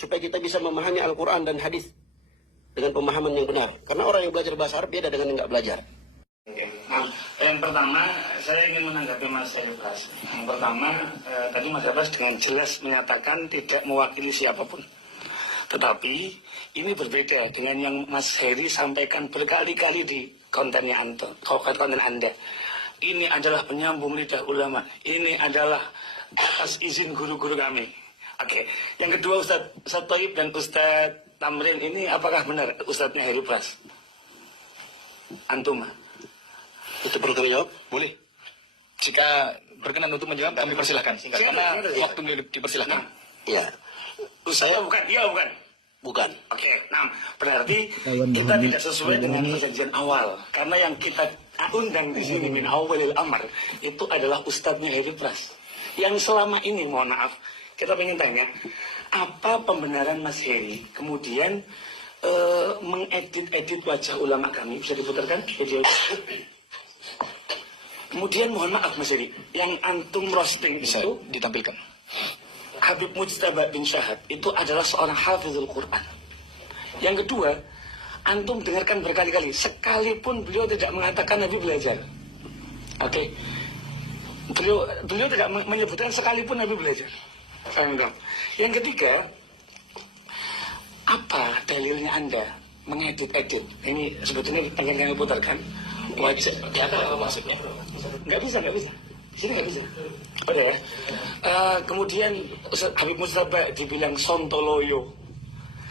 supaya kita bisa memahami Al-Quran dan hadis dengan pemahaman yang benar. Karena orang yang belajar bahasa Arab beda dengan yang nggak belajar. Oke. Nah, yang pertama saya ingin menanggapi Mas Herifras. Yang pertama, tadi Mas Herifras dengan jelas menyatakan tidak mewakili siapapun. Tetapi ini berbeda dengan yang Mas Heri sampaikan berkali-kali di kontennya konten Anda. Ini adalah penyambung lidah ulama. Ini adalah atas izin guru-guru kami. Oke. Yang kedua, Ustadz Thayyib dan Ustadz Tamrin, ini apakah benar Ustadznya Herifras? Antum? Itu perlu kami jawab? Boleh. Jika berkenan untuk menjawab, kami persilahkan. Singkat, karena waktu beliau dipersilahkan. Iya. Saya bukan, dia bukan. Bukan. Oke, nah berarti kita tidak sesuai dengan perjanjian awal. Karena yang kita undang di sini min awalil amr itu adalah Ustadznya Herifras. Yang selama ini, mohon maaf, kita ingin tanya, apa pembenaran Mas Heri kemudian mengedit wajah ulama kami? Bisa diputarkan video? Kemudian mohon maaf Mas Heri, yang antum roasting bisa itu ditampilkan. Habib Mujtaba bin Syahad itu adalah seorang hafizul Quran. Yang kedua, antum dengarkan berkali-kali, sekalipun beliau tidak mengatakan Nabi belajar. Oke. Beliau tidak menyebutkan sekalipun Nabi belajar. Yang ketiga, apa dalilnya Anda mengedit-edit? Ini sebetulnya pengen kami putarkan. Wajah, apa maksudnya? Nggak bisa. Di sini nggak bisa. Udah ya. Kemudian Habib Mujtaba dibilang sontoloyo.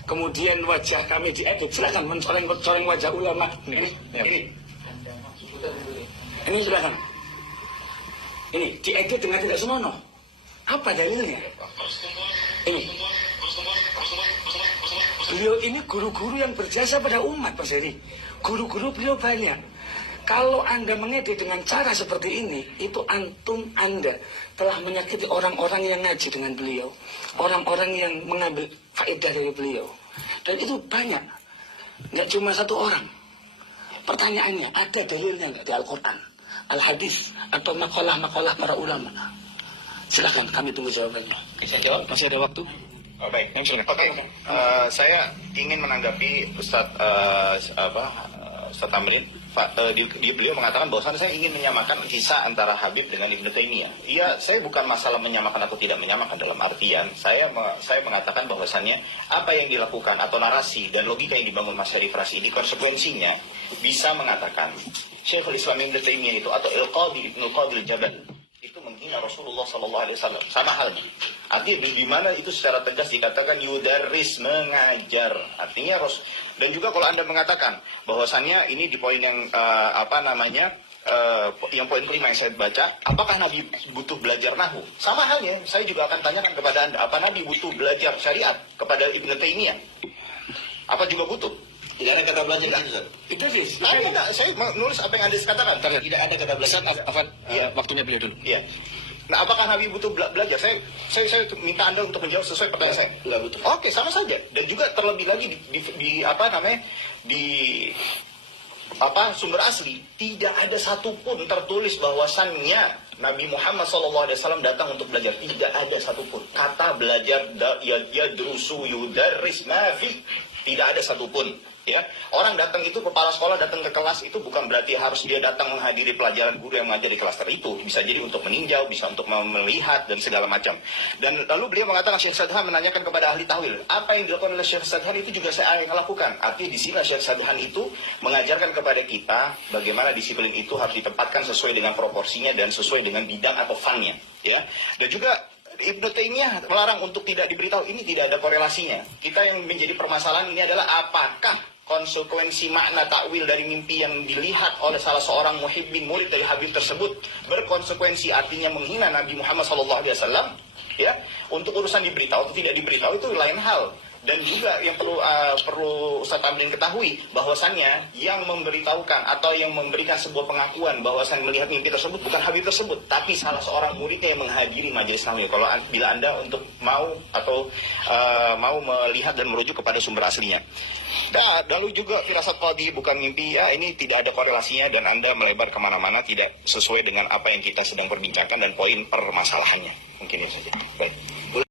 Kemudian wajah kami diedit. Silakan mencoreng wajah ulama. Ini silakan. Ini diedit dengan tidak senonoh. Apa dalilnya? Ini. Beliau ini guru-guru yang berjasa pada umat, Mas Heri. Guru-guru beliau banyak. Kalau Anda mengedit dengan cara seperti ini, itu Anda telah menyakiti orang-orang yang ngaji dengan beliau. Orang-orang yang mengambil faedah dari beliau. Dan itu banyak. Nggak cuma satu orang. Pertanyaannya, ada dalilnya nggak di Al-Quran, Al-Hadis, atau makalah-makalah para ulama? Silakan, kami tunggu jawabannya. Bisa jawab? Masih ada waktu? Oh, baik. Saya ingin menanggapi Ustadz Tamrin. Beliau mengatakan bahwa saya ingin menyamakan kisah antara Habib dengan Ibnu Taimiyah. Iya, saya bukan masalah menyamakan atau tidak menyamakan, dalam artian saya mengatakan bahwasannya apa yang dilakukan atau narasi dan logika yang dibangun Mas Herifras ini konsekuensinya bisa mengatakan Syekhul Islam Ibnu Taimiyah itu atau Al-Qadhi Ibnu Qadhi Al-Jabal itu menghina Rasulullah SAW. Sama halnya. Artinya di mana itu secara tegas dikatakan yudarris, mengajar. Artinya dan juga kalau Anda mengatakan bahwasannya ini di poin yang yang poin kelima yang saya baca, apakah Nabi butuh belajar nahwu? Sama halnya, saya juga akan tanyakan kepada Anda, apa Nabi butuh belajar syariat kepada Ibnu Taimiyah? Apa juga butuh? Tidak ada kata belajar itu sih. Saya menulis apa yang Anda katakan. Tidak ada kata belajar. Waktunya beliau dulu. Iya. Nah, apakah Nabi butuh belajar? Saya minta Anda untuk menjawab sesuai pertanyaan saya. Tidak butuh. Oke, sama saja. Dan juga terlebih lagi sumber asli tidak ada satupun tertulis bahwasannya Nabi Muhammad SAW datang untuk belajar. Tidak ada satupun kata belajar yadrusu yudarris mafi. Tidak ada satupun. Ya, orang datang itu, kepala sekolah datang ke kelas itu bukan berarti harus dia datang menghadiri pelajaran guru yang mengajar di kelas itu. Bisa jadi untuk meninjau, bisa untuk melihat dan segala macam. Dan lalu beliau mengatakan, Syekh Sadhan menanyakan kepada ahli tahwil, apa yang dilakukan oleh Syekh Sadhan itu juga saya yang lakukan. Artinya di sini Syekh Sadhan itu mengajarkan kepada kita bagaimana disiplin itu harus ditempatkan sesuai dengan proporsinya dan sesuai dengan bidang atau funnya. Ya, dan juga Ibnu Taimiyah melarang untuk tidak diberitahu. Ini tidak ada korelasinya. Kita yang menjadi permasalahan ini adalah apakah konsekuensi makna takwil dari mimpi yang dilihat oleh salah seorang muhibbin murid dari Habib tersebut berkonsekuensi, artinya menghina Nabi Muhammad SAW. Ya, untuk urusan diberitahu atau tidak diberitahu itu lain hal. Dan juga yang perlu Ustaz Tamrin ketahui bahwasannya yang memberitahukan atau yang memberikan sebuah pengakuan bahwasan melihat mimpi tersebut bukan Habib tersebut, tapi salah seorang muridnya yang menghadiri majelis taklim. Kalau bila Anda untuk mau melihat dan merujuk kepada sumber aslinya. Nah, lalu juga firasat qadhi bukan mimpi, ya ini tidak ada korelasinya dan Anda melebar kemana-mana tidak sesuai dengan apa yang kita sedang perbincangkan dan poin permasalahannya. Mungkin itu saja. Baik.